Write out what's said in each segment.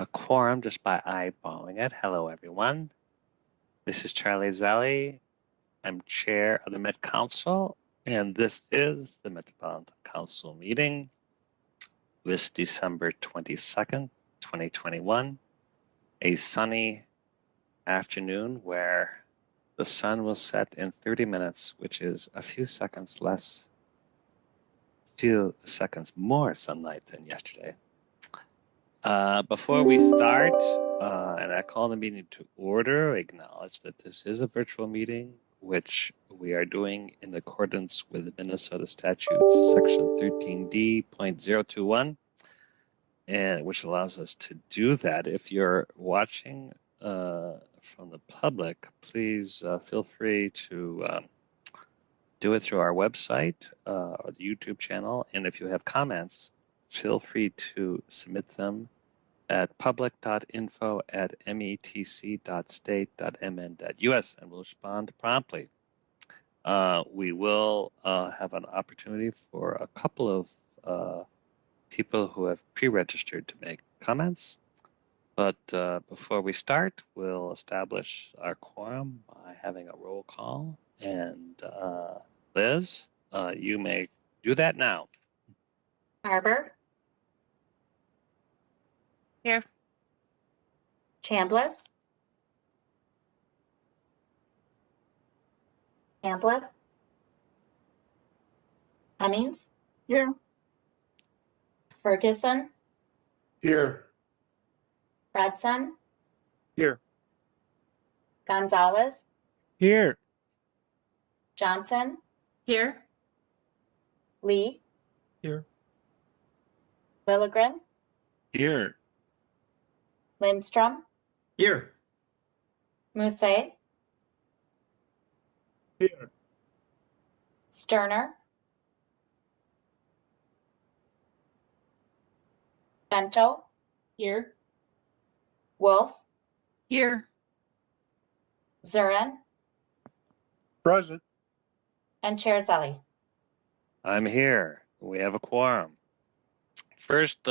a quorum just by eyeballing it. Hello, everyone. This is Charlie Zally. I'm chair of the Met Council, and this is the Metropolitan Council meeting this December 22nd, 2021, a sunny afternoon where the sun will set in 30 minutes, which is a few seconds more sunlight than yesterday. Before we start, and I call the meeting to order, acknowledge that this is a virtual meeting, which we are doing in accordance with the Minnesota statutes, section 13D.021, and which allows us to do that. If you're watching from the public, please feel free to do it through our website or the YouTube channel. And if you have comments, feel free to submit them at public.info@metc.state.mn.us, and we'll respond promptly. We will have an opportunity for a couple of people who have pre-registered to make comments. But before we start, we'll establish our quorum by having a roll call. And Liz, you may do that now. Harbor. Here. Chambliss. Chambliss. Cummings. Here. Ferguson. Here. Fredson. Here. Gonzalez. Here. Johnson. Here. Lee. Here. Lilligren. Here. Lindstrom. Here. Musse. Here. Sterner. Bento. Here. Wolf. Here. Zurin. Present. And Chair Zelli. I'm here. We have a quorum. First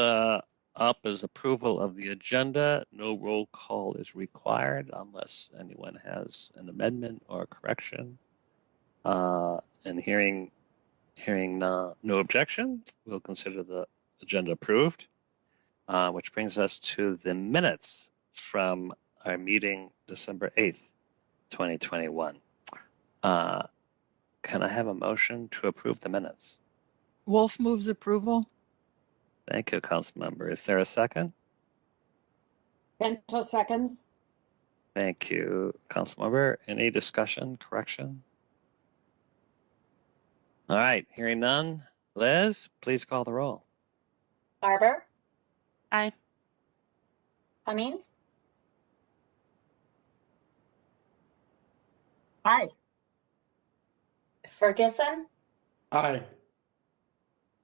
up is approval of the agenda. No roll call is required unless anyone has an amendment or a correction. And hearing no objection, we'll consider the agenda approved, which brings us to the minutes from our meeting December 8th, 2021. Can I have a motion to approve the minutes? Wolf moves approval. Thank you, Councilmember. Is there a second? Bento seconds. Thank you, Councilmember. Any discussion, correction? All right, hearing none. Liz, please call the roll. Barber. Aye. Cummings. Aye. Ferguson. Aye.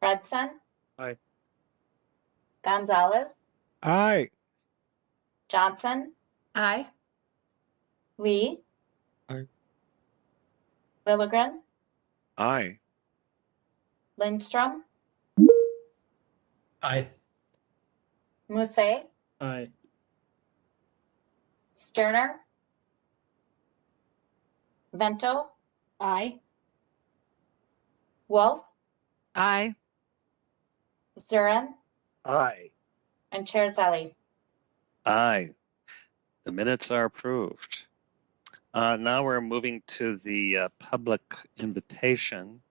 Fredson. Aye. Gonzalez. Aye. Johnson. Aye. Lee. Aye. Lilligren. Aye. Lindstrom. Aye. Musse. Aye. Sterner. Vento. Aye. Wolf. Aye. Zurin. Aye. And Chair Zelli. Aye. The minutes are approved. Now we're moving to the public invitation.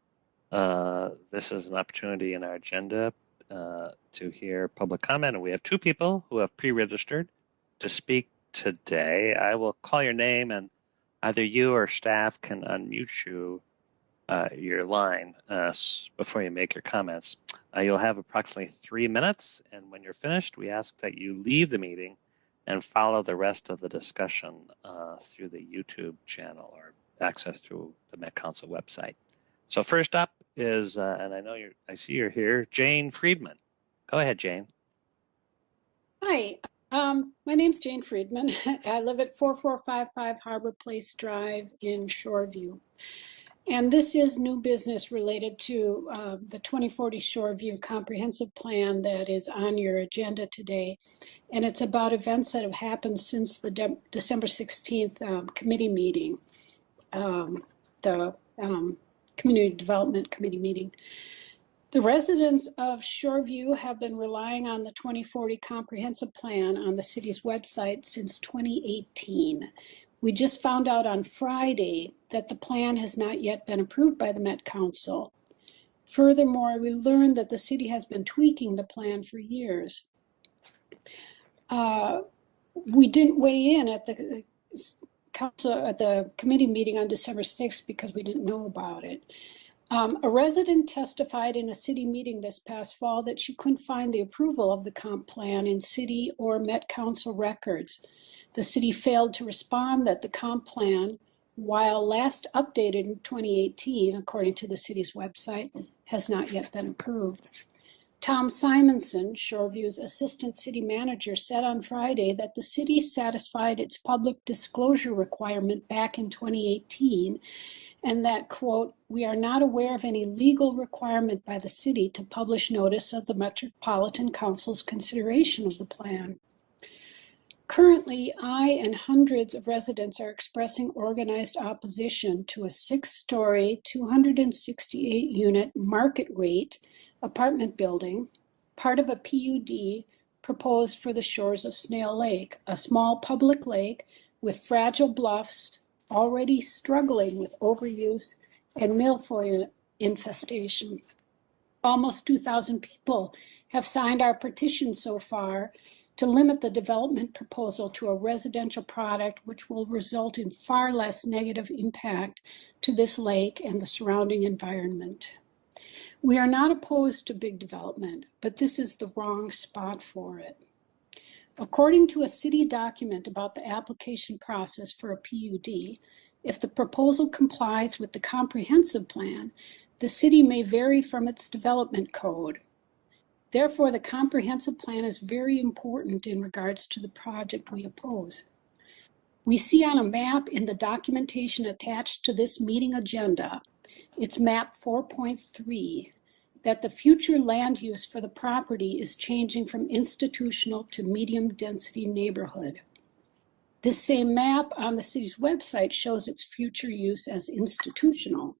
This is an opportunity in our agenda to hear public comment. And we have two people who have pre-registered to speak today. I will call your name and either you or staff can unmute your line before you make your comments. You'll have approximately 3 minutes, and when you're finished, we ask that you leave the meeting and follow the rest of the discussion through the YouTube channel or access through the Met Council website. So first up is, and I see you're here, Jane Friedman. Go ahead, Jane. Hi, my name's Jane Friedman. I live at 4455 Harbor Place Drive in Shoreview. And this is new business related to the 2040 Shoreview Comprehensive Plan that is on your agenda today. And it's about events that have happened since the December 16th committee meeting, the Community Development Committee meeting. The residents of Shoreview have been relying on the 2040 Comprehensive Plan on the city's website since 2018. We just found out on Friday that the plan has not yet been approved by the Met Council. Furthermore, we learned that the city has been tweaking the plan for years. We didn't weigh in at the council at the committee meeting on December 6th because we didn't know about it. A resident testified in a city meeting this past fall that she couldn't find the approval of the comp plan in city or Met Council records. The city failed to respond that the comp plan, while last updated in 2018, according to the city's website, has not yet been approved. Tom Simonson, Shoreview's assistant city manager, said on Friday that the city satisfied its public disclosure requirement back in 2018 and that, quote, "we are not aware of any legal requirement by the city to publish notice of the Metropolitan Council's consideration of the plan." Currently, I and hundreds of residents are expressing organized opposition to a 6-story, 268-unit market rate apartment building, part of a PUD proposed for the shores of Snail Lake, a small public lake with fragile bluffs already struggling with overuse and milfoil infestation. Almost 2,000 people have signed our petition so far to limit the development proposal to a residential product, which will result in far less negative impact to this lake and the surrounding environment. We are not opposed to big development, but this is the wrong spot for it. According to a city document about the application process for a PUD, if the proposal complies with the comprehensive plan, the city may vary from its development code. Therefore, the comprehensive plan is very important in regards to the project we oppose. We see on a map in the documentation attached to this meeting agenda, it's map 4.3, that the future land use for the property is changing from institutional to medium density neighborhood. This same map on the city's website shows its future use as institutional.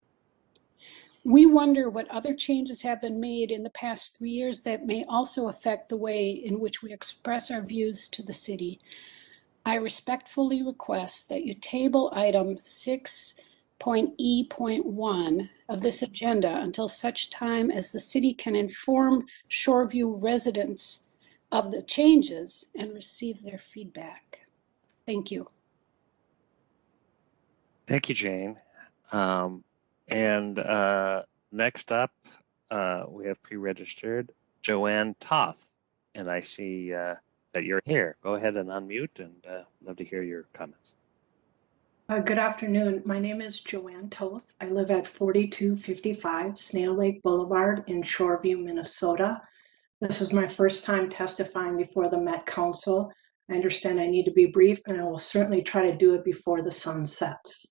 We wonder what other changes have been made in the past 3 years that may also affect the way in which we express our views to the city. I respectfully request that you table item 6.E.1 of this agenda until such time as the city can inform Shoreview residents of the changes and receive their feedback. Thank you. Thank you, Jane. Next up, we have pre-registered Joanne Toth, and I see that you're here. Go ahead and unmute, and love to hear your comments. Good afternoon. My name is Joanne Toth. I live at 4255 Snail Lake Boulevard in Shoreview, Minnesota. This is my first time testifying before the Met Council. I understand I need to be brief, and I will certainly try to do it before the sun sets.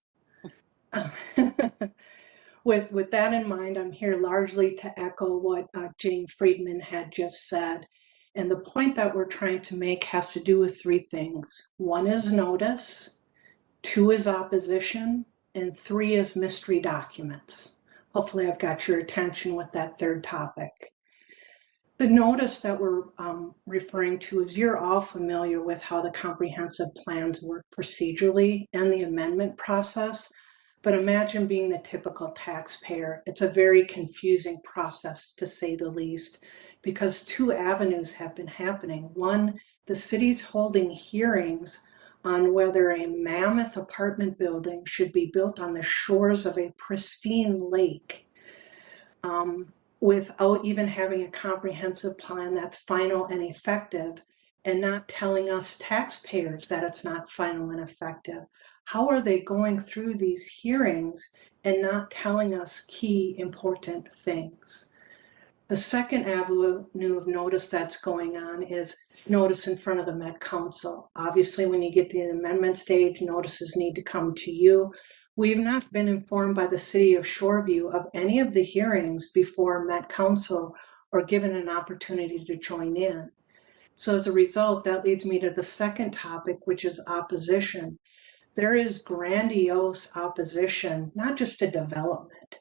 With that in mind, I'm here largely to echo what Jane Friedman had just said. And the point that we're trying to make has to do with 3 things. 1 is notice, 2 is opposition, and 3 is mystery documents. Hopefully I've got your attention with that 3rd topic. The notice that we're referring to is you're all familiar with how the comprehensive plans work procedurally and the amendment process. But imagine being the typical taxpayer. It's a very confusing process, to say the least, because 2 avenues have been happening. 1, the city's holding hearings on whether a mammoth apartment building should be built on the shores of a pristine lake without even having a comprehensive plan that's final and effective, and not telling us taxpayers that it's not final and effective. How are they going through these hearings and not telling us key important things? The second avenue of notice that's going on is notice in front of the Met Council. Obviously, when you get to the amendment stage, notices need to come to you. We've not been informed by the City of Shoreview of any of the hearings before Met Council or given an opportunity to join in. So as a result, that leads me to the second topic, which is opposition. There is grandiose opposition, not just to development.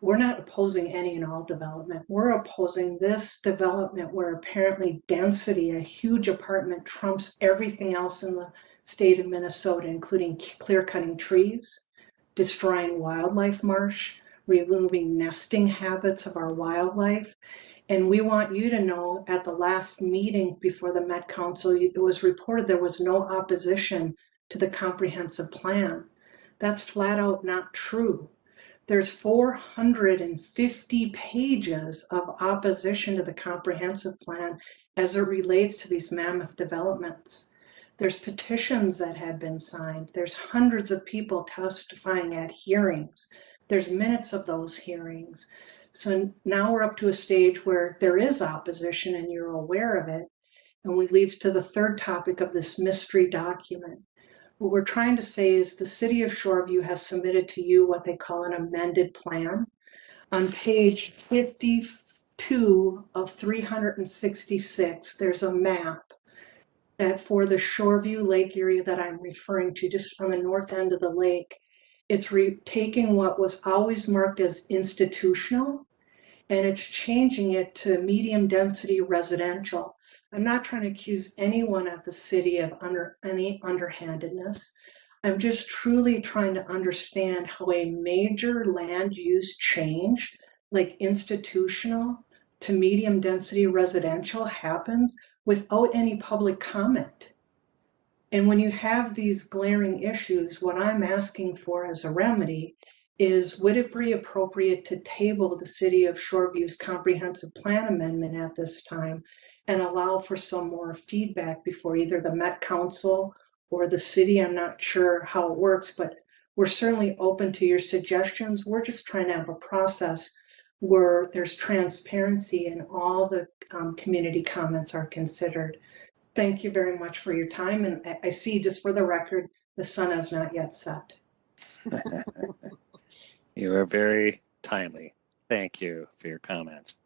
We're not opposing any and all development. We're opposing this development where apparently density, a huge apartment, trumps everything else in the state of Minnesota, including clear-cutting trees, destroying wildlife marsh, removing nesting habits of our wildlife. And we want you to know at the last meeting before the Met Council, it was reported there was no opposition to the comprehensive plan. That's flat out not true. There's 450 pages of opposition to the comprehensive plan as it relates to these mammoth developments. There's petitions that have been signed. There's hundreds of people testifying at hearings. There's minutes of those hearings. So now we're up to a stage where there is opposition and you're aware of it. And we leads to the third topic of this mystery document. What we're trying to say is the City of Shoreview has submitted to you what they call an amended plan. On page 52 of 366, there's a map that for the Shoreview Lake area that I'm referring to, just on the north end of the lake, it's taking what was always marked as institutional and it's changing it to medium density residential. I'm not trying to accuse anyone at the city of any underhandedness. I'm just truly trying to understand how a major land use change, like institutional to medium density residential, happens without any public comment. And when you have these glaring issues, what I'm asking for as a remedy is, would it be appropriate to table the City of Shoreview's comprehensive plan amendment at this time and allow for some more feedback before either the Met Council or the city? I'm not sure how it works, but we're certainly open to your suggestions. We're just trying to have a process where there's transparency and all the community comments are considered. Thank you very much for your time. And I see, just for the record, the sun has not yet set. You are very timely. Thank you for your comments.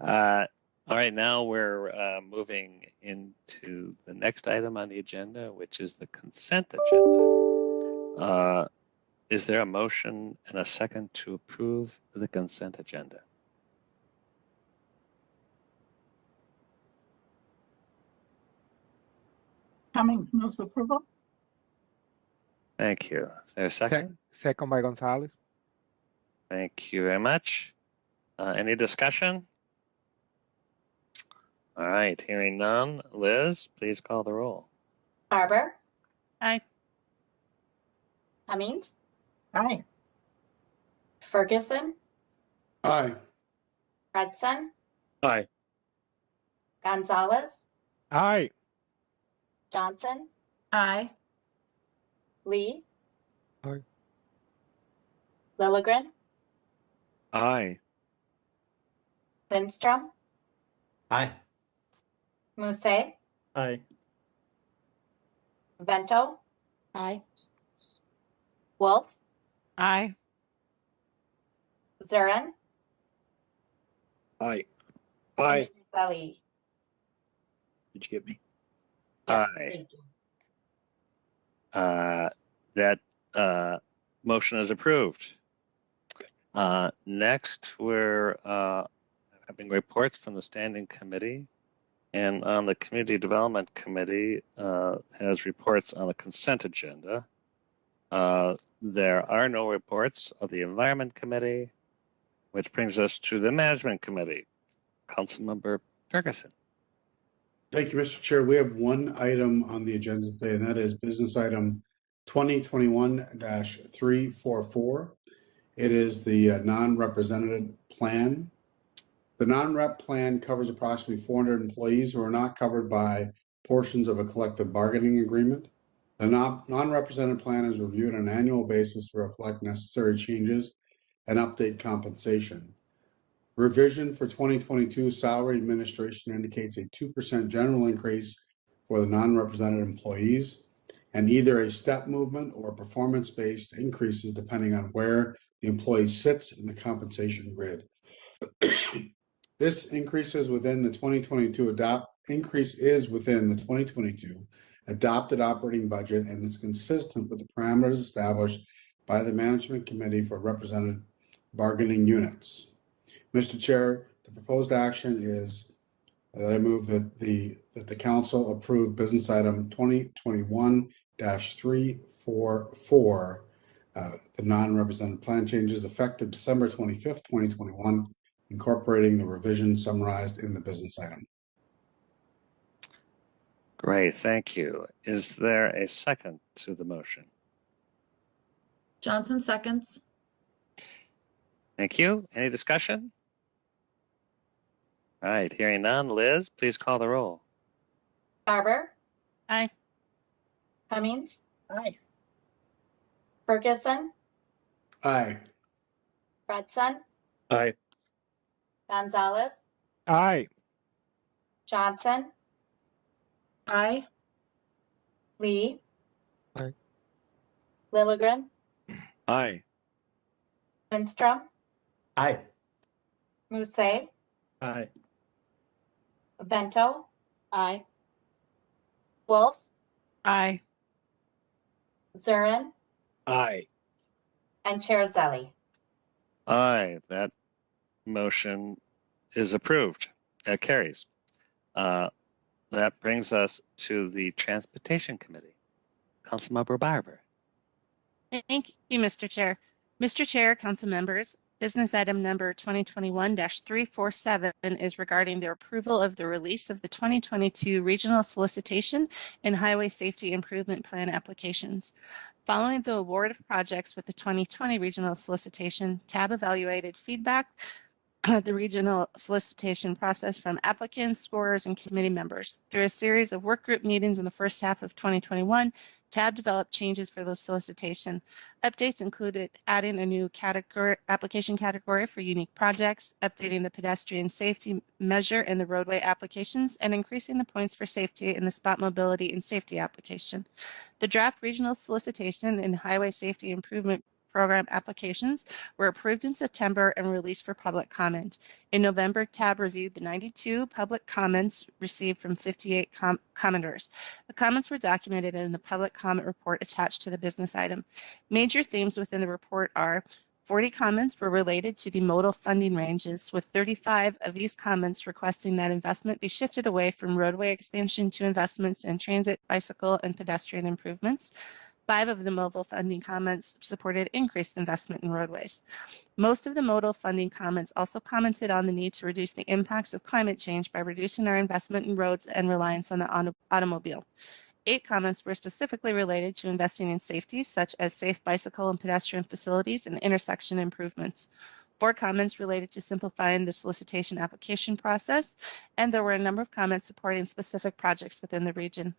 All right, now we're moving into the next item on the agenda, which is the consent agenda. Is there a motion and a second to approve the consent agenda? Cummings moves approval. Thank you. Is there a second? Second by Gonzalez. Thank you very much. Any discussion? All right, hearing none. Liz, please call the roll. Barber, Aye. Cummings, Aye. Ferguson, Aye. Hudson, Aye. Gonzalez, Aye. Johnson, Aye. Lee, Aye. Lilligren, Aye. Lindstrom, Aye. Musse, Aye. Vento, Aye. Wolf, Aye. Zurin, Aye. and Sally. Did you get me? Yes, Aye. thank you. That motion is approved. Next, we're having reports from the Standing Committee, and on the Community Development Committee has reports on the consent agenda. There are no reports of the Environment Committee, which brings us to the Management Committee. Councilmember Ferguson. Thank you, Mr. Chair. We have one item on the agenda today, and that is business item 2021-344. It is the non-representative plan. The non-rep plan covers approximately 400 employees who are not covered by portions of a collective bargaining agreement. The non-represented plan is reviewed on an annual basis to reflect necessary changes and update compensation. Revision for 2022 salary administration indicates a 2% general increase for the non-represented employees and either a step movement or performance-based increases depending on where the employee sits in the compensation grid. This increase is within the 2022 adopted operating budget and is consistent with the parameters established by the Management Committee for Represented Bargaining Units. Mr. Chair, the proposed action is that I move that the council approve business item 2021-344, the non-represented plan changes effective December 25th, 2021, incorporating the revisions summarized in the business item. Great, thank you. Is there a second to the motion? Johnson seconds. Thank you. Any discussion? All right, hearing none. Liz, please call the roll. Garber, Aye. Cummings, Aye. Ferguson, Aye. Fredson, Aye. Gonzalez, Aye. Johnson, Aye. Lee, Aye. Lilligren, Aye. Lindstrom, Aye. Musse, Aye. Vento, Aye. Wolf, Aye. Zurin, Aye. and Chair Zelli. Aye, that motion is approved. Carries. That brings us to the Transportation Committee. Councilmember Barber. Thank you, Mr. Chair. Mr. Chair, council members, business item number 2021-347 is regarding the approval of the release of the 2022 Regional Solicitation and Highway Safety Improvement Plan applications. Following the award of projects with the 2020 Regional Solicitation, TAB evaluated feedback the regional solicitation process from applicants, scorers, and committee members. Through a series of work group meetings in the first half of 2021, TAB developed changes for the solicitation. Updates included adding a new application category for unique projects, updating the pedestrian safety measure in the roadway applications, and increasing the points for safety in the spot mobility and safety application. The draft regional solicitation and highway safety improvement program applications were approved in September and released for public comment. In November, TAB reviewed the 92 public comments received from 58 commenters. The comments were documented in the public comment report attached to the business item. Major themes within the report are 40 comments were related to the modal funding ranges, with 35 of these comments requesting that investment be shifted away from roadway expansion to investments in transit, bicycle, and pedestrian improvements. 5 of the modal funding comments supported increased investment in roadways. Most of the modal funding comments also commented on the need to reduce the impacts of climate change by reducing our investment in roads and reliance on the automobile. 8 comments were specifically related to investing in safety, such as safe bicycle and pedestrian facilities and intersection improvements. 4 comments related to simplifying the solicitation application process, and there were a number of comments supporting specific projects within the region.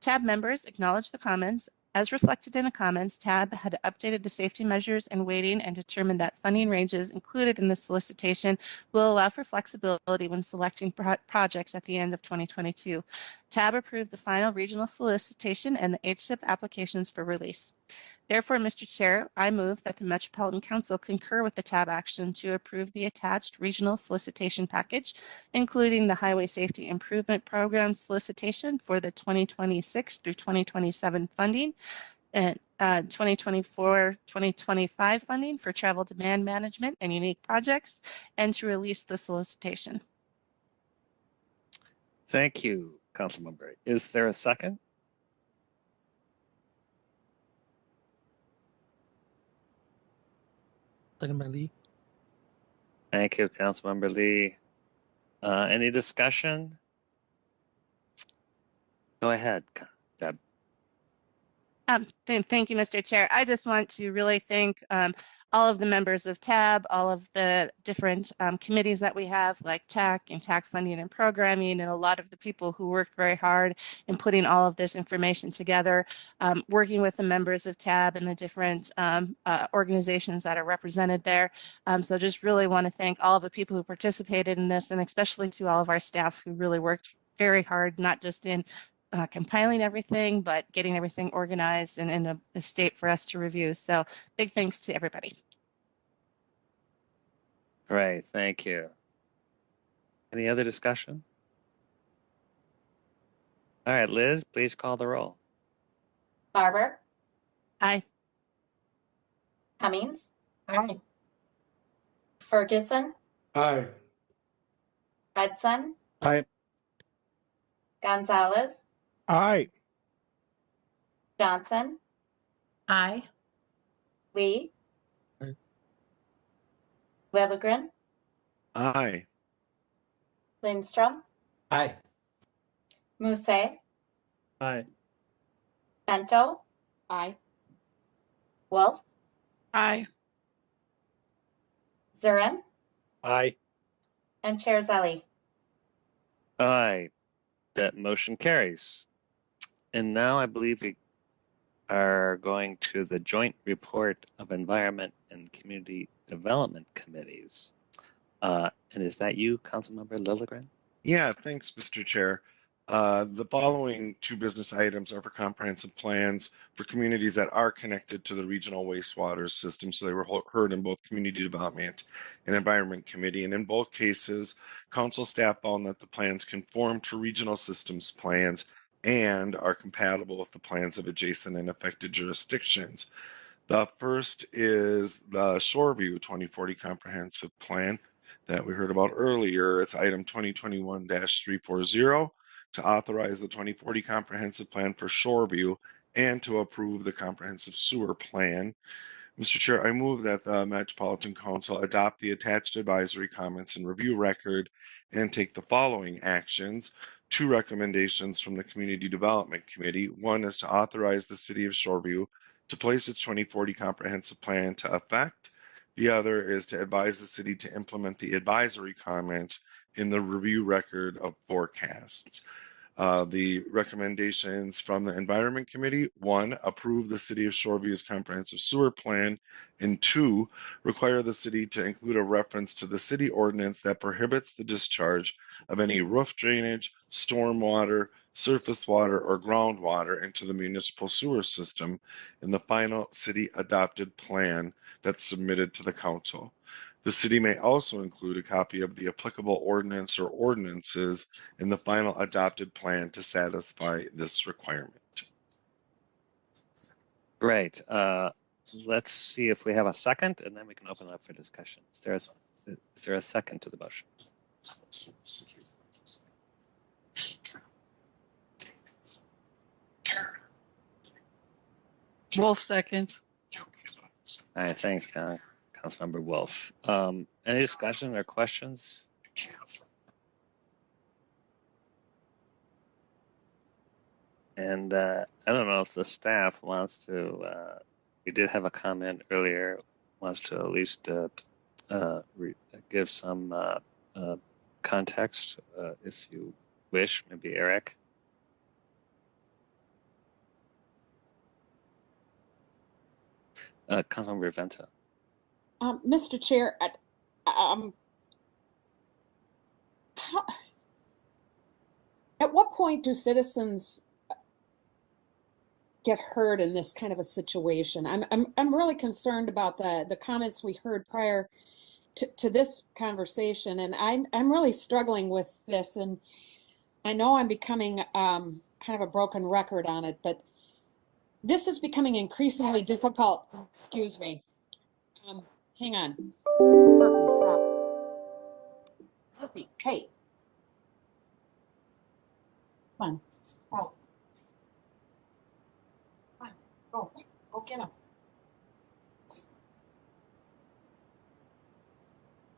TAB members acknowledged the comments. As reflected in the comments, TAB had updated the safety measures and weighting and determined that funding ranges included in the solicitation will allow for flexibility when selecting projects at the end of 2022. TAB approved the final regional solicitation and the HSIP applications for release. Therefore, Mr. Chair, I move that the Metropolitan Council concur with the TAB action to approve the attached regional solicitation package, including the Highway Safety Improvement Program solicitation for the 2026 through 2027 funding and 2024-2025 funding for travel demand management and unique projects, and to release the solicitation. Thank you, Councilmember. Is there a second? Second by Lee. Thank you, Councilmember Lee. Any discussion? Go ahead, Deb. Thank you, Mr. Chair. I just want to really thank all of the members of TAB, all of the different committees that we have, like TAC and TAC funding and programming, and a lot of the people who worked very hard in putting all of this information together, working with the members of TAB and the different organizations that are represented there. So just really want to thank all of the people who participated in this, and especially to all of our staff who really worked very hard, not just in compiling everything, but getting everything organized and in a state for us to review. So big thanks to everybody. Great, thank you. Any other discussion? All right, Liz, please call the roll. Barber, Aye. Cummings, Aye. Ferguson, Aye. Hudson, Aye. Gonzalez, Aye. Johnson, Aye. Lee, Aye. Lilligren, Aye. Lindstrom, Aye. Musse, Aye. Bento, Aye. Wolf, Aye. Zurin, Aye. and Chair Zelli. Aye, that motion carries. And now I believe we are going to the joint report of Environment and Community Development Committees. And is that you, Councilmember Lilligren? Yeah, thanks, Mr. Chair. The following two business items are for comprehensive plans for communities that are connected to the regional wastewater system. So they were heard in both Community Development and Environment Committee. And in both cases, council staff found that the plans conform to regional systems plans and are compatible with the plans of adjacent and affected jurisdictions. The first is the Shoreview 2040 Comprehensive Plan that we heard about earlier. It's item 2021-340 to authorize the 2040 Comprehensive Plan for Shoreview and to approve the Comprehensive Sewer Plan. Mr. Chair, I move that the Metropolitan Council adopt the attached advisory comments and review record and take the following actions. Two recommendations from the Community Development Committee. One is to authorize the City of Shoreview to place its 2040 comprehensive plan to effect. The other is to advise the city to implement the advisory comments in the review record of forecasts. The recommendations from the Environment Committee: one, approve the City of Shoreview's comprehensive sewer plan, and two, require the city to include a reference to the city ordinance that prohibits the discharge of any roof drainage, stormwater, surface water, or groundwater into the municipal sewer system in the final city adopted plan that's submitted to the council. The city may also include a copy of the applicable ordinance or ordinances in the final adopted plan to satisfy this requirement. Great. Let's see if we have a second, and then we can open it up for discussion. Is there a second to the motion? Wolf seconds. All right, thanks, Councilmember Wolf. Any discussion or questions? And I don't know if the staff wants to, we did have a comment earlier, wants to at least give some context if you wish, maybe Eric. Councilmember Venta. Mr. Chair, at what point do citizens get heard in this kind of a situation? I'm really concerned about the comments we heard prior to this conversation, and I'm really struggling with this, and I know I'm becoming kind of a broken record on it, but this is becoming increasingly difficult. Excuse me. Hang on. Murphy, stop. Murphy, hey. Come on. Oh. Come on. Go get him.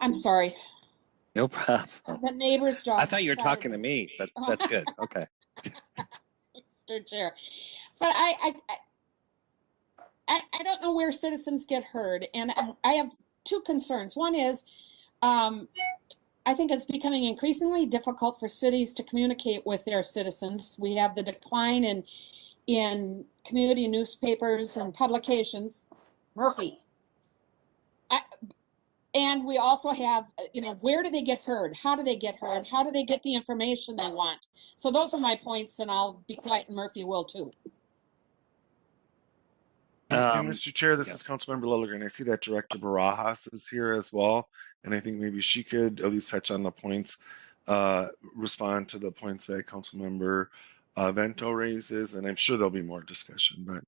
I'm sorry. No problem. The neighbor's dog. I thought you were talking to me, but that's good. Okay. Mr. Chair. But I don't know where citizens get heard, and I have two concerns. One is, I think it's becoming increasingly difficult for cities to communicate with their citizens. We have the decline in community newspapers and publications. Murphy. And we also have, where do they get heard? How do they get heard? How do they get the information they want? So those are my points, and I'll be quiet, and Murphy will too. And Mr. Chair, this yeah. is Councilmember Lilligren. I see that Director Barajas is here as well, and I think maybe she could at least touch on the points, respond to the points that Councilmember Vento raises, and I'm sure there'll be more discussion, but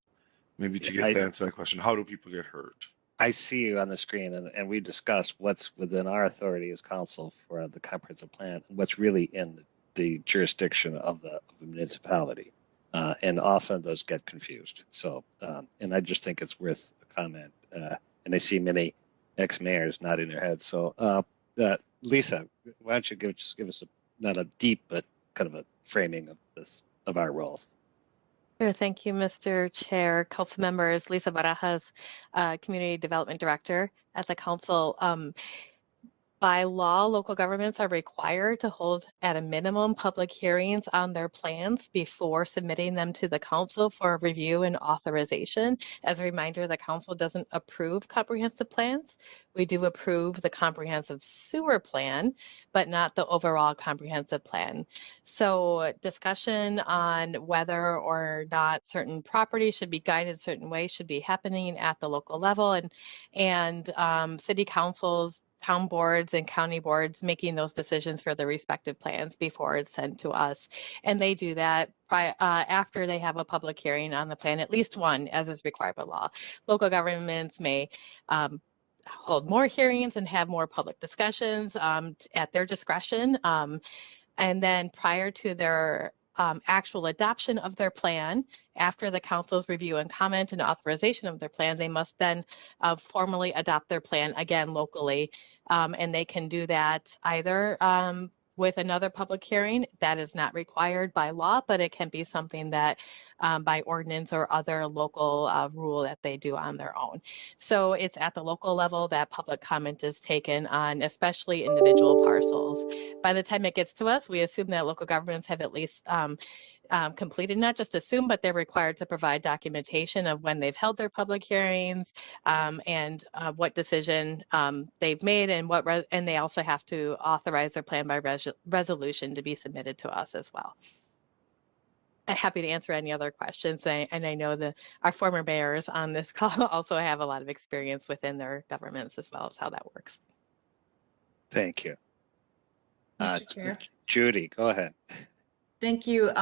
maybe to get to answer that question, how do people get heard? I see you on the screen, and we discussed what's within our authority as council for the comprehensive plan, and what's really in the jurisdiction of the municipality. And often those get confused. So, and I just think it's worth a comment. And I see many ex-mayors nodding their heads. So, Lisa, why don't you just give us not a deep, but kind of a framing of this, of our roles. Sure. Thank you, Mr. Chair, council members. Lisa Barajas, Community Development Director at the council. By law, local governments are required to hold at a minimum public hearings on their plans before submitting them to the council for review and authorization. As a reminder, the council doesn't approve comprehensive plans. We do approve the comprehensive sewer plan, but not the overall comprehensive plan. So discussion on whether or not certain properties should be guided a certain way should be happening at the local level, and city councils, town boards and county boards making those decisions for the respective plans before it's sent to us. And they do that after they have a public hearing on the plan, at least one, as is required by law. Local governments may hold more hearings and have more public discussions at their discretion. And then prior to their actual adoption of their plan, after the council's review and comment and authorization of their plan, they must then formally adopt their plan again locally. And they can do that either with another public hearing. That is not required by law, but it can be something that by ordinance or other local rule that they do on their own. So it's at the local level that public comment is taken on, especially individual parcels. By the time it gets to us, we assume that local governments have at least completed, not just assume, but they're required to provide documentation of when they've held their public hearings and what decision they've made, and and they also have to authorize their plan by resolution to be submitted to us as well. I'm happy to answer any other questions, and I know our former mayors on this call also have a lot of experience within their governments as well as how that works. Thank you. Mr. Chair. Judy, go ahead. Thank you,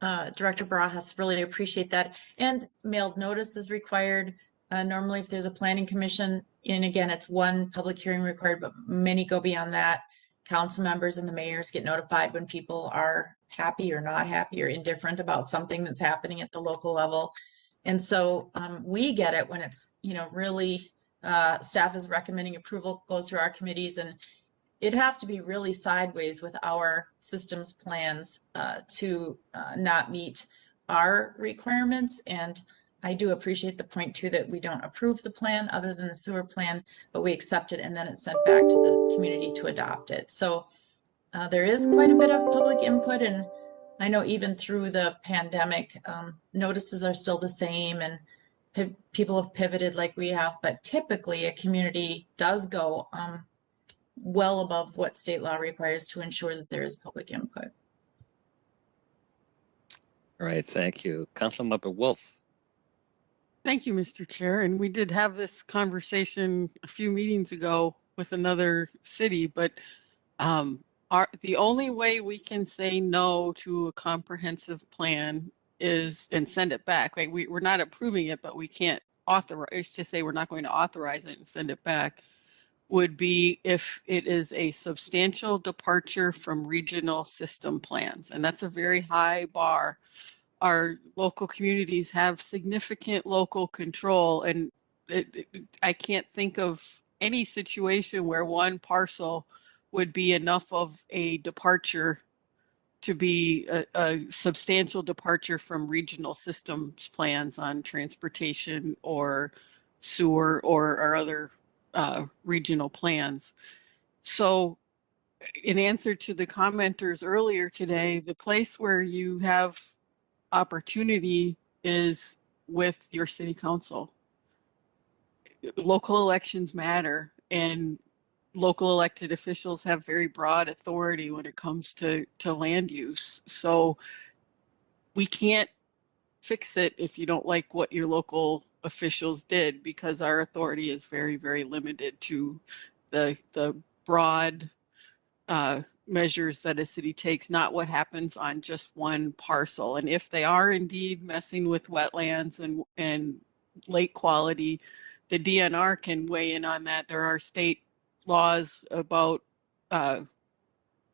Director Barajas. Really appreciate that. And mailed notice is required. Normally, if there's a planning commission, and again, it's one public hearing required, but many go beyond that. Council members and the mayors get notified when people are happy or not happy or indifferent about something that's happening at the local level. And so we get it when it's, really staff is recommending approval, goes through our committees, and it'd have to be really sideways with our systems plans to not meet our requirements. And I do appreciate the point too that we don't approve the plan other than the sewer plan, but we accept it and then it's sent back to the community to adopt it. So there is quite a bit of public input, and I know even through the pandemic, notices are still the same and people have pivoted like we have, but typically a community does go well above what state law requires to ensure that there is public input. All right, thank you. Councilmember Wolf. Thank you, Mr. Chair. And we did have this conversation a few meetings ago with another city, but the only way we can say no to a comprehensive plan is and send it back. Like we're not approving it, but we can't authorize to say we're not going to authorize it and send it back, would be if it is a substantial departure from regional system plans. And that's a very high bar. Our local communities have significant local control, and I can't think of any situation where one parcel would be enough of a departure to be a substantial departure from regional systems plans on transportation or sewer or our other regional plans. So in answer to the commenters earlier today, the place where you have opportunity is with your city council. Local elections matter, and local elected officials have very broad authority when it comes to land use. So we can't fix it if you don't like what your local officials did, because our authority is very, very limited to the broad measures that a city takes, not what happens on just one parcel. And if they are indeed messing with wetlands and lake quality, the DNR can weigh in on that. There are state laws about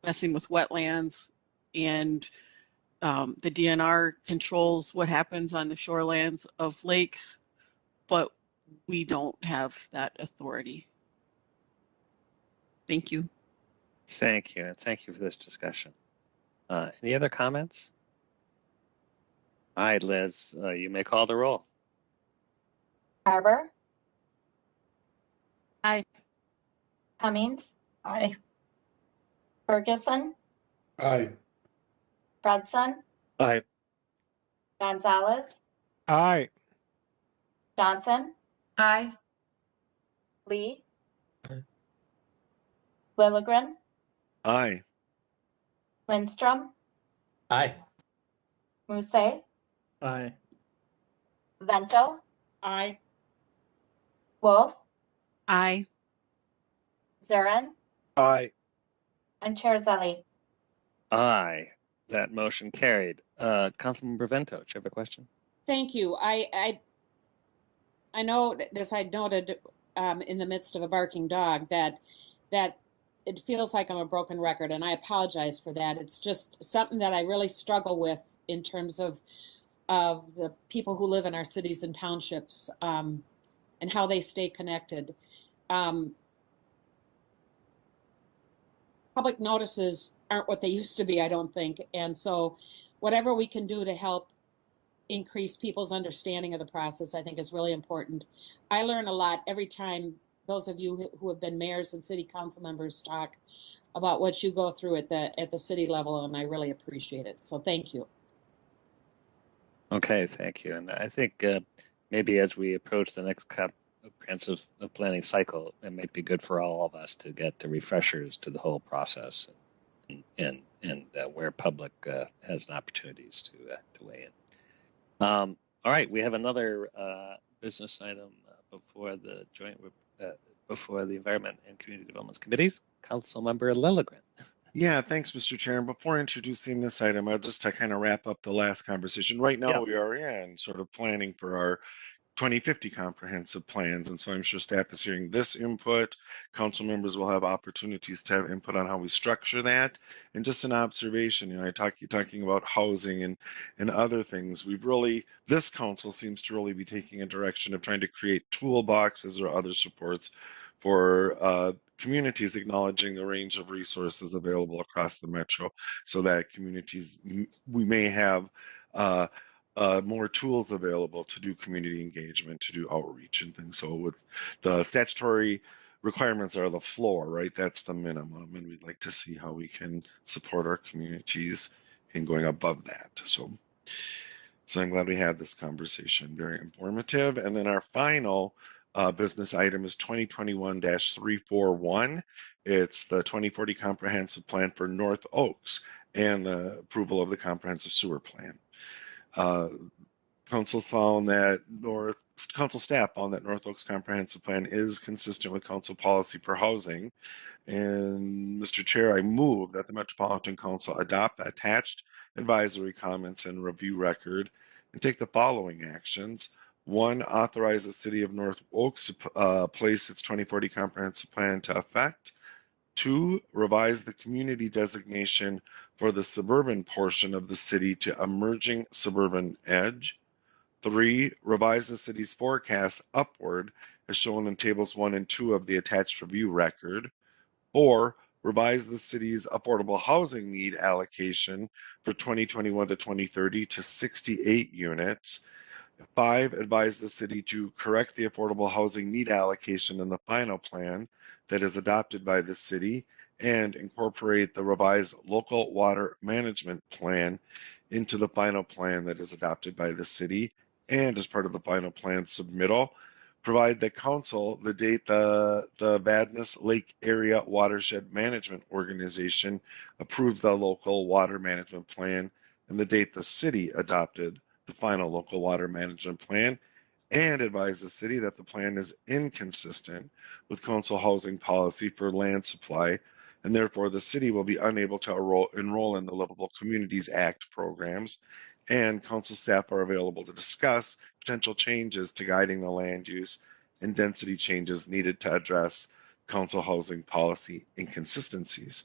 messing with wetlands, and the DNR controls what happens on the shorelands of lakes, but we don't have that authority. Thank you. Thank you, and thank you for this discussion. Any other comments? All right, Liz, you may call the roll. Harbor, Aye. Cummings, Aye. Ferguson, Aye. Fredson, Aye. Gonzalez, Aye. Johnson, Aye. Lee, Aye. Lilligren, Aye. Lindstrom, Aye. Musse, Aye. Vento, Aye. Wolf, Aye. Zurin, Aye. and Chair Zelli. Aye, that motion carried. Councilmember Vento, do you have a question? Thank you. I know that, as I noted in the midst of a barking dog, that it feels like I'm a broken record, and I apologize for that. It's just something that I really struggle with in terms of the people who live in our cities and townships, and how they stay connected. Public notices aren't what they used to be, I don't think. And so whatever we can do to help increase people's understanding of the process, I think is really important. I learn a lot every time those of you who have been mayors and city council members talk about what you go through at the city level, and I really appreciate it. So thank you. Okay, thank you. And I think maybe as we approach the next comprehensive planning cycle, it might be good for all of us to get the refreshers to the whole process and where public has opportunities to weigh in. All right, we have another business item before the before the Environment and Community Development Committee. Councilmember Lilligren. Yeah, thanks, Mr. Chair. And before introducing this item, I'll just to kind of wrap up the last conversation. Right now, we are in sort of planning for our 2050 comprehensive plans. And so I'm sure staff is hearing this input. Council members will have opportunities to have input on how we structure that. And just an observation, you're talking about housing and other things. This council seems to really be taking a direction of trying to create toolboxes or other supports for communities, acknowledging the range of resources available across the metro, so that communities, we may have more tools available to do community engagement, to do outreach and things. So with the statutory requirements are the floor, right? That's the minimum. And we'd like to see how we can support our communities in going above that. So I'm glad we had this conversation, very informative. And then our final business item is 2021-341. It's the 2040 Comprehensive Plan for North Oaks and the approval of the Comprehensive Sewer Plan. Council found that Council staff found that North Oaks Comprehensive Plan is consistent with Council policy for housing. And Mr. Chair, I move that the Metropolitan Council adopt the attached advisory comments and review record and take the following actions. 1, authorize the City of North Oaks to place its 2040 Comprehensive Plan into effect. 2, revise the community designation for the suburban portion of the city to emerging suburban edge. 3, revise the city's forecast upward as shown in tables 1 and 2 of the attached review record. 4, revise the city's affordable housing need allocation for 2021 to 2030 to 68 units. 5, advise the city to correct the affordable housing need allocation in the final plan that is adopted by the city and incorporate the revised local water management plan into the final plan that is adopted by the city and as part of the final plan submittal. provide the council the date the Vadnais Lake Area Watershed Management Organization approved the local water management plan and the date the city adopted the final local water management plan, and advise the city that the plan is inconsistent with council housing policy for land supply, and therefore the city will be unable to enroll in the Livable Communities Act programs, and council staff are available to discuss potential changes to guiding the land use and density changes needed to address council housing policy inconsistencies.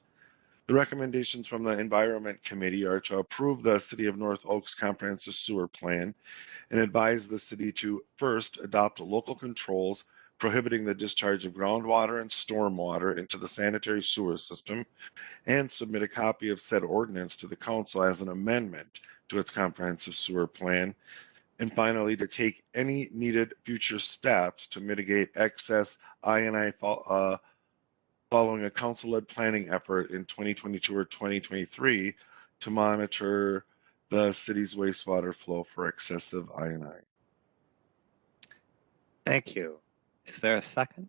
The recommendations from the Environment Committee are to approve the City of North Oaks Comprehensive Sewer Plan and advise the city to first adopt local controls prohibiting the discharge of groundwater and stormwater into the sanitary sewer system, and submit a copy of said ordinance to the council as an amendment to its comprehensive sewer plan, and finally to take any needed future steps to mitigate excess I&I following a council-led planning effort in 2022 or 2023 to monitor the city's wastewater flow for excessive I&I. Thank you. Is there a second?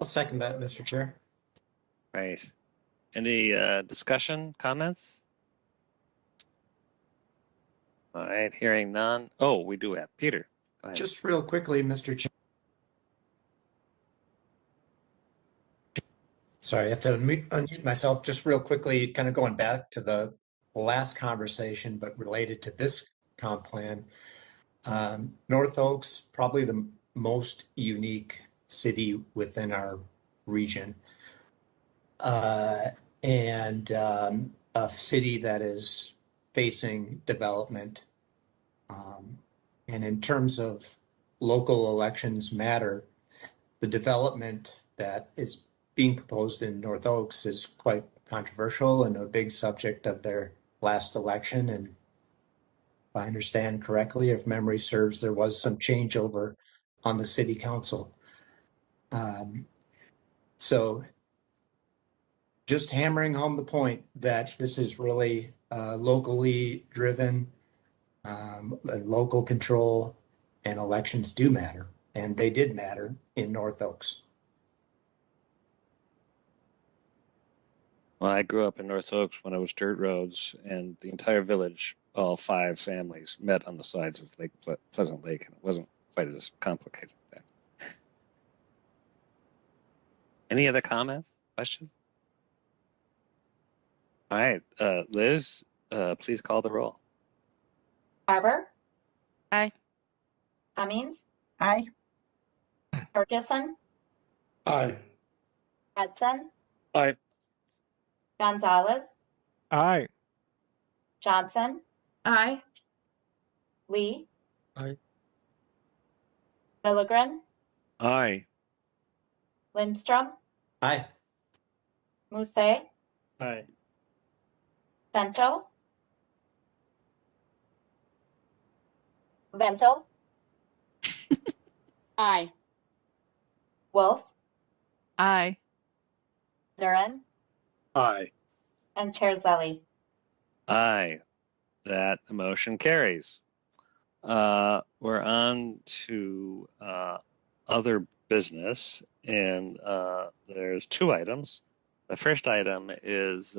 I'll second that, Mr. Chair. Right. Any discussion, comments? All right, hearing none. Oh, we do have Peter. Go ahead. Just real quickly, Mr. Chair. Sorry, I have to unmute myself just real quickly, kind of going back to the last conversation, but related to this comp plan. North Oaks, probably the most unique city within our region. And a city that is facing development. And in terms of local elections matter, the development that is being proposed in North Oaks is quite controversial and a big subject of their last election. And if I understand correctly, if memory serves, there was some changeover on the city council. So just hammering home the point that this is really locally driven, local control, and elections do matter. And they did matter in North Oaks. Well, I grew up in North Oaks when it was dirt roads, and the entire village, all 5 families, met on the sides of Lake Pleasant Lake, and it wasn't quite as complicated then. Any other comments, questions? All right, Liz, please call the roll. Barber, Aye. Cummings, Aye. Ferguson, Aye. Hudson, Aye. Gonzalez, Aye. Johnson, Aye. Lee. Aye. Lilligren, Aye. Lindstrom, Aye. Musse, Aye. Vento, Aye. Wolf, Aye. Zurin, Aye. and Chair Zelli. Aye, that motion carries. We're on to other business, and there's 2 items. The first item is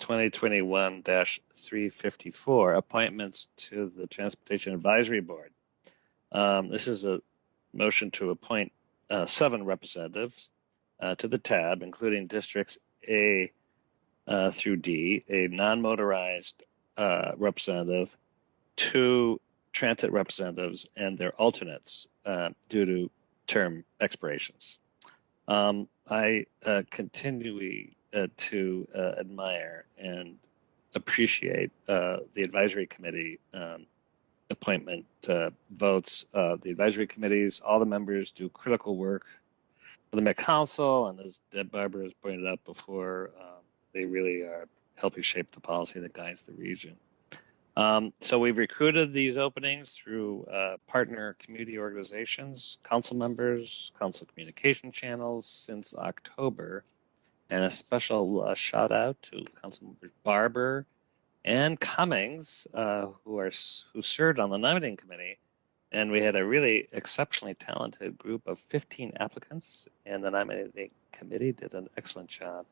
2021-354, appointments to the Transportation Advisory Board. This is a motion to appoint 7 representatives to the tab, including districts A through D, a non-motorized representative, 2 transit representatives, and their alternates due to term expirations. I continue to admire and appreciate the advisory committee appointment votes. The advisory committees, all the members do critical work for the Met Council, and as Deb Barber has pointed out before, they really are helping shape the policy that guides the region. So we've recruited these openings through partner community organizations, council members, council communication channels since October, and a special shout out to Councilmembers Barber and Cummings, who served on the nominating committee And we had a really exceptionally talented group of 15 applicants, and the nominating committee did an excellent job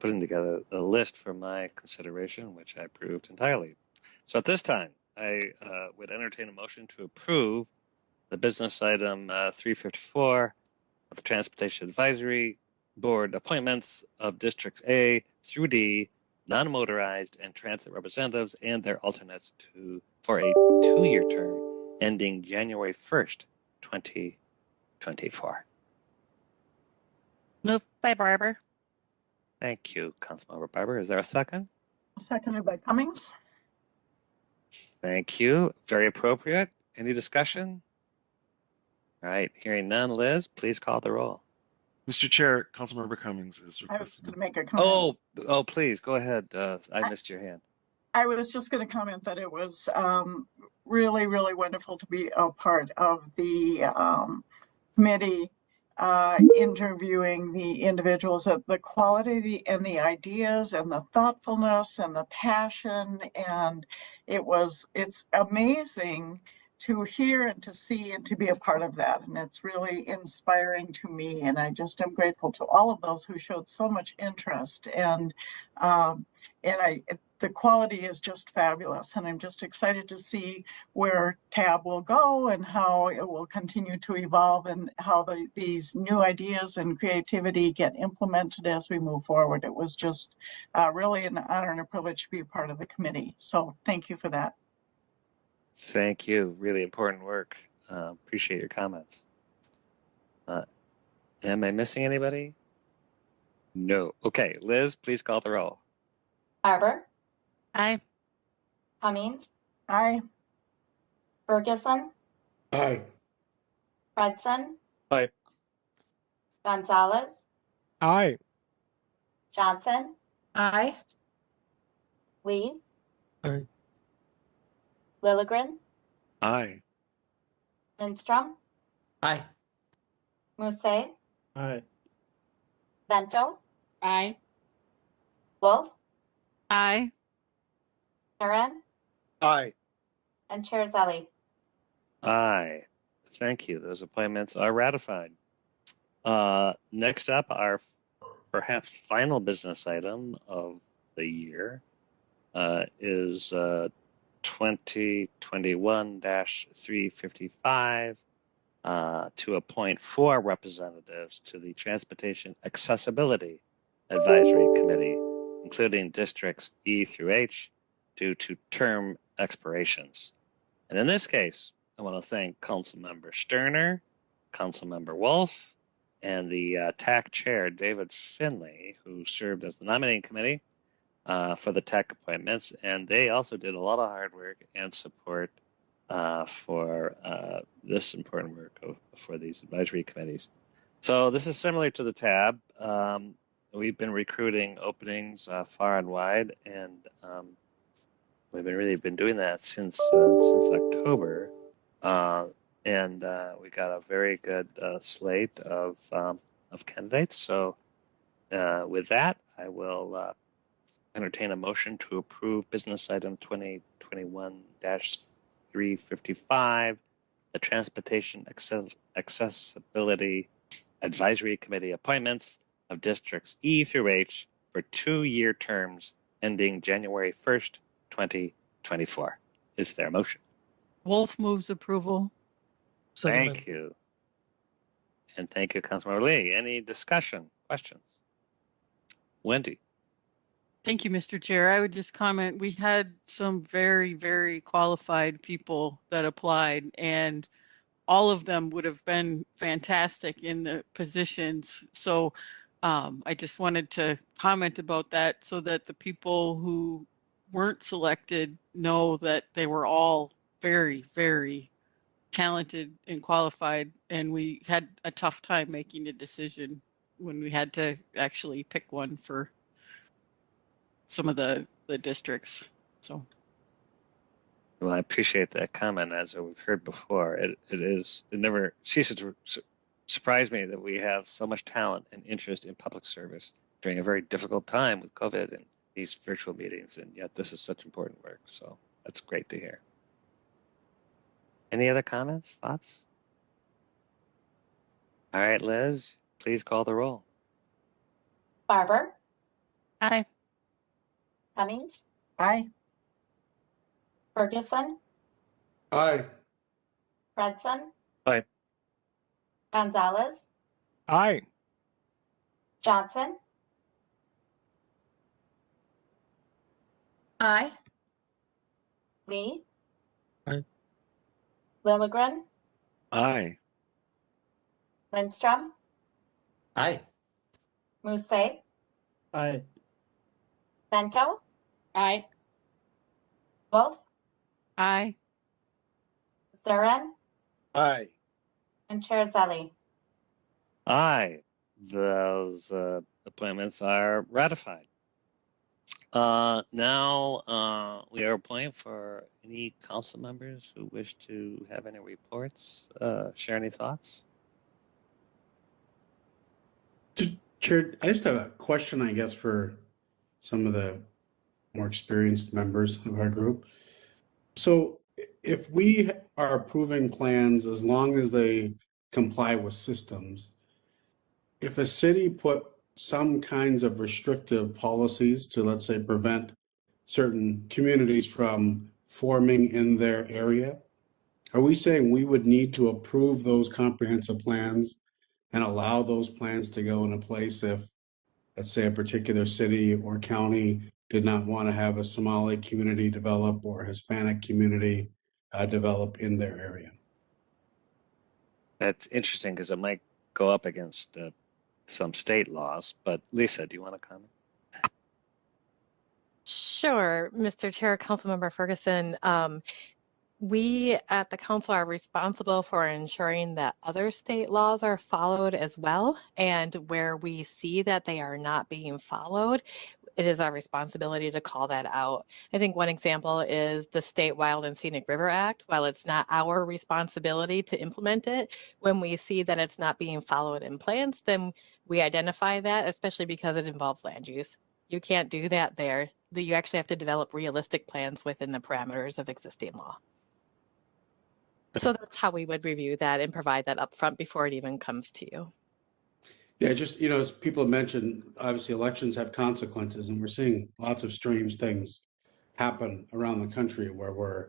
putting together a list for my consideration, which I approved entirely. So at this time, I would entertain a motion to approve the business item 354 of the Transportation Advisory Board appointments of Districts A through D, non-motorized and transit representatives and their alternates for a 2-year term ending January 1st, 2024. Moved by Barber. Thank you, Councilmember Barber. Is there a second? Seconded by Cummings. Thank you. Very appropriate. Any discussion? All right, hearing none. Liz, please call the roll. Mr. Chair, Councilmember Cummings is I was requesting. going to make a comment. Oh, please go ahead. I missed your hand. I was just going to comment that it was really, really wonderful to be a part of the committee interviewing the individuals, the quality and the ideas and the thoughtfulness and the passion. And it's amazing to hear and to see and to be a part of that. And it's really inspiring to me. And I just am grateful to all of those who showed so much interest. And the quality is just fabulous. And I'm just excited to see where TAB will go and how it will continue to evolve and how these new ideas and creativity get implemented as we move forward. It was just really an honor and a privilege to be a part of the committee. So thank you for that. Thank you. Really important work. Appreciate your comments. Am I missing anybody? No. Okay, Liz, please call the roll. Barber, Aye. Cummings, Aye. Ferguson, Aye. Fredson, Aye. Gonzalez, Aye. Johnson, Aye. Lee, Aye. Lilligren, Aye. Lindstrom, Aye. Musset, Aye. Vento, Aye. Wolf, Aye. Karen, Aye. and Chair Zelli. Aye. Thank you. Those appointments are ratified. Next up, our perhaps final business item of the year is 2021-355 to appoint 4 representatives to the Transportation Accessibility Advisory Committee, including districts E through H, due to term expirations. And in this case, I want to thank Councilmember Sterner, Councilmember Wolf, and the TAC chair, David Finley, who served as the nominating committee for the TAC appointments. And they also did a lot of hard work and support for this important work for these advisory committees. So this is similar to the TAB. We've been recruiting openings far and wide, and we've really been doing that since October, and we got a very good slate of candidates. So with that, I will entertain a motion to approve business item 2021-355, the Transportation Accessibility Advisory Committee appointments of districts E through H for 2-year terms ending January 1st, 2024. Is there a motion? Wolf moves approval. Thank you. And thank you, Councilmember Lee. Any discussion, questions? Wendy. Thank you, Mr. Chair. I would just comment, we had some very, very qualified people that applied, and all of them would have been fantastic in the positions. So I just wanted to comment about that so that the people who weren't selected know that they were all very, very talented and qualified, and we had a tough time making a decision when we had to actually pick one for some of the districts. So Well, I appreciate that comment. As we've heard before, it never ceases to surprise me that we have so much talent and interest in public service during a very difficult time with COVID and these virtual meetings, and yet this is such important work. So that's great to hear. Any other comments, thoughts? All right, Liz, please call the roll. Barber, Aye. Cummings, Aye. Ferguson, Aye. Fredson, Aye. Gonzalez, Aye. Johnson, Aye. Lee, Aye. Lilligren, Aye. Lindstrom, Aye. Musse, Aye. Bento, Aye. Wolf, Aye. Zarin, Aye. and Chair Zelli. Aye, those appointments are ratified. Now we are applying for any council members who wish to have any reports, share any thoughts. Chair, I just have a question, I guess, for some of the more experienced members of our group. So if we are approving plans, as long as they comply with systems, if a city put some kinds of restrictive policies to, let's say, prevent certain communities from forming in their area, are we saying we would need to approve those comprehensive plans and allow those plans to go into place if, let's say, a particular city or county did not want to have a Somali community develop or Hispanic community develop in their area? That's interesting because it might go up against some state laws, but Lisa, do you want to comment? Sure, Mr. Chair, Councilmember Ferguson. We at the council are responsible for ensuring that other state laws are followed as well. And where we see that they are not being followed, it is our responsibility to call that out. I think one example is the State Wild and Scenic River Act. While it's not our responsibility to implement it, when we see that it's not being followed in plans, then we identify that, especially because it involves land use. You can't do that there. You actually have to develop realistic plans within the parameters of existing law. So that's how we would review that and provide that upfront before it even comes to you. Yeah, just, as people have mentioned, obviously elections have consequences, and we're seeing lots of strange things happen around the country where we're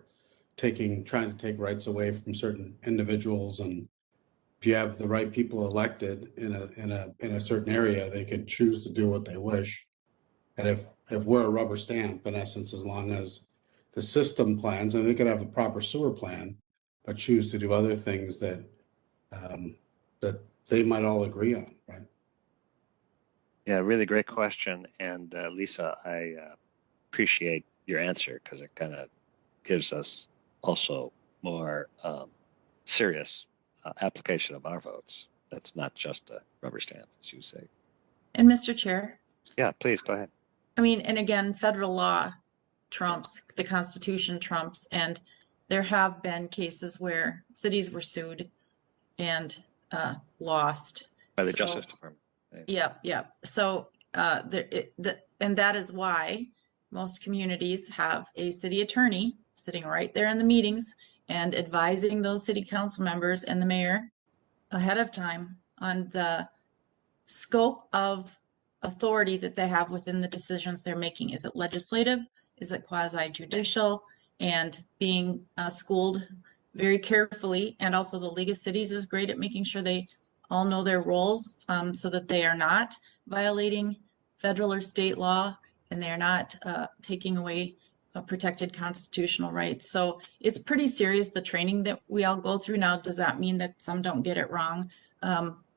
trying to take rights away from certain individuals. And if you have the right people elected in a certain area, they could choose to do what they wish. And if we're a rubber stamp, in essence, as long as the system plans, and they could have a proper sewer plan, but choose to do other things that that they might all agree on, right? Yeah, really great question. And Lisa, I appreciate your answer because it kind of gives us also more serious application of our votes. That's not just a rubber stamp, as you say. And Mr. Chair, Yeah, please go ahead. I mean, and again, federal law trumps, the Constitution trumps, and there have been cases where cities were sued and lost. By the Justice Department. Right? Yep. So and that is why most communities have a city attorney sitting right there in the meetings and advising those city council members and the mayor ahead of time on the scope of authority that they have within the decisions they're making. Is it legislative? Is it quasi-judicial? And being schooled very carefully. And also the League of Cities is great at making sure they all know their roles so that they are not violating federal or state law and they're not taking away protected constitutional rights. So it's pretty serious, the training that we all go through. Now, does that mean that some don't get it wrong?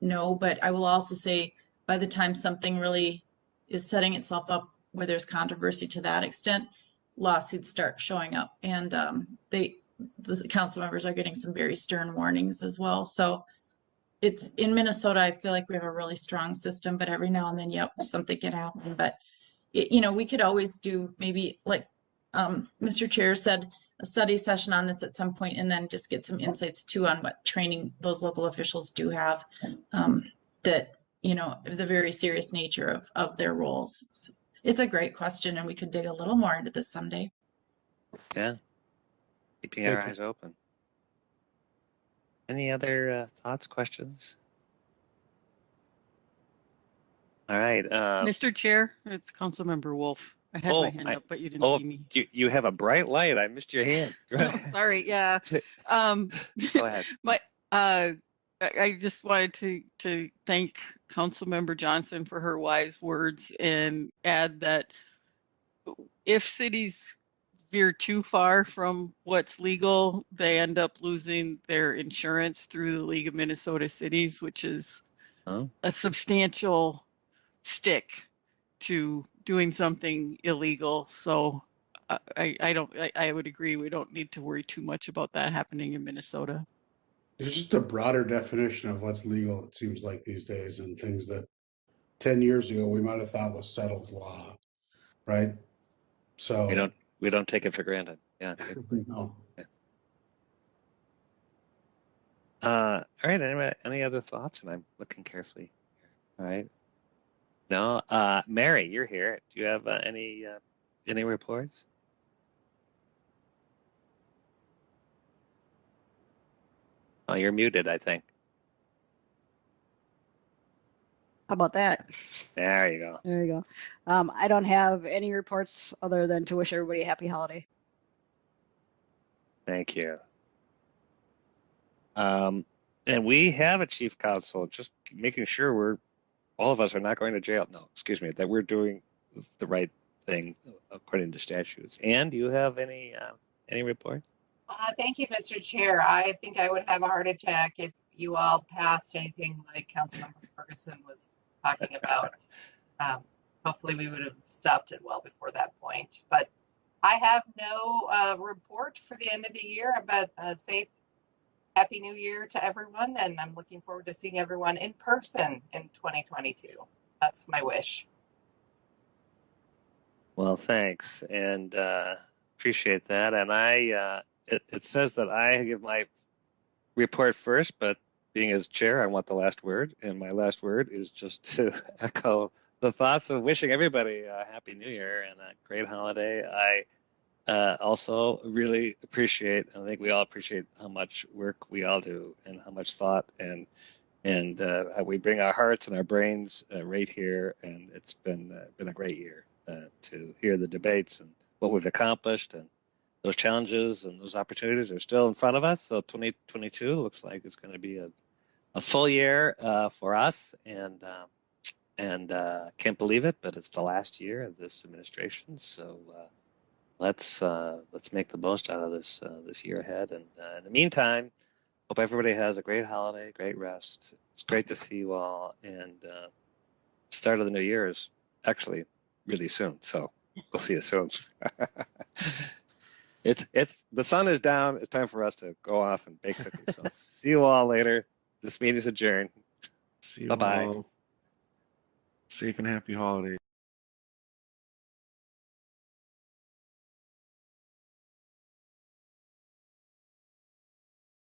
No, but I will also say by the time something really is setting itself up where there's controversy to that extent, lawsuits start showing up, and the council members are getting some very stern warnings as well. So it's in Minnesota, I feel like we have a really strong system, but every now and then, yep, something can happen. But we could always do maybe like Mr. Chair said, a study session on this at some point, and then just get some insights too on what training those local officials do have, that, the very serious nature of their roles. So it's a great question, and we could dig a little more into this someday. Yeah. Keeping our eyes open. Any other thoughts, questions? All right. Mr. Chair, it's Councilmember Wolf. I had my hand up, but you didn't see me. You have a bright light. I missed your hand. Oh, sorry. Yeah. Go ahead. I just wanted to thank Councilmember Johnson for her wise words and add that if cities veer too far from what's legal, they end up losing their insurance through the League of Minnesota Cities, which is a substantial stick to doing something illegal. So I would agree. We don't need to worry too much about that happening in Minnesota. There's just a broader definition of what's legal, it seems like these days, and things that 10 years ago we might have thought was settled law, right? So we don't take it for granted. Yeah. No. Yeah. All right. Any other thoughts? And I'm looking carefully. All right. No. Mary, you're here. Do you have any reports? Oh, you're muted, I think. How about that? There you go. There you go. I don't have any reports other than to wish everybody a happy holiday. Thank you. And we have a chief counsel, just making sure all of us are not going to jail. No, excuse me, that we're doing the right thing according to statutes. And do you have any report? Thank you, Mr. Chair. I think I would have a heart attack if you all passed anything like Councilmember Ferguson was talking about. Hopefully we would have stopped it well before that point. But I have no report for the end of the year, but a safe, happy new year to everyone. And I'm looking forward to seeing everyone in person in 2022. That's my wish. Well, thanks. And appreciate that. And it says that I give my report first, but being as chair, I want the last word. And my last word is just to echo the thoughts of wishing everybody a happy new year and a great holiday. I also really appreciate, I think we all appreciate how much work we all do and how much thought and how we bring our hearts and our brains right here. And it's been a great year to hear the debates and what we've accomplished, and those challenges and those opportunities are still in front of us. So 2022 looks like it's going to be a full year for us, and can't believe it, but it's the last year of this administration. So let's make the most out of this year ahead. And in the meantime, hope everybody has a great holiday, great rest. It's great to see you all, and start of the new year is actually really soon. So we'll see you soon. It's the sun is down. It's time for us to go off and bake cookies. So see you all later. This meeting is adjourned. See you Bye-bye. all. Safe and happy holidays.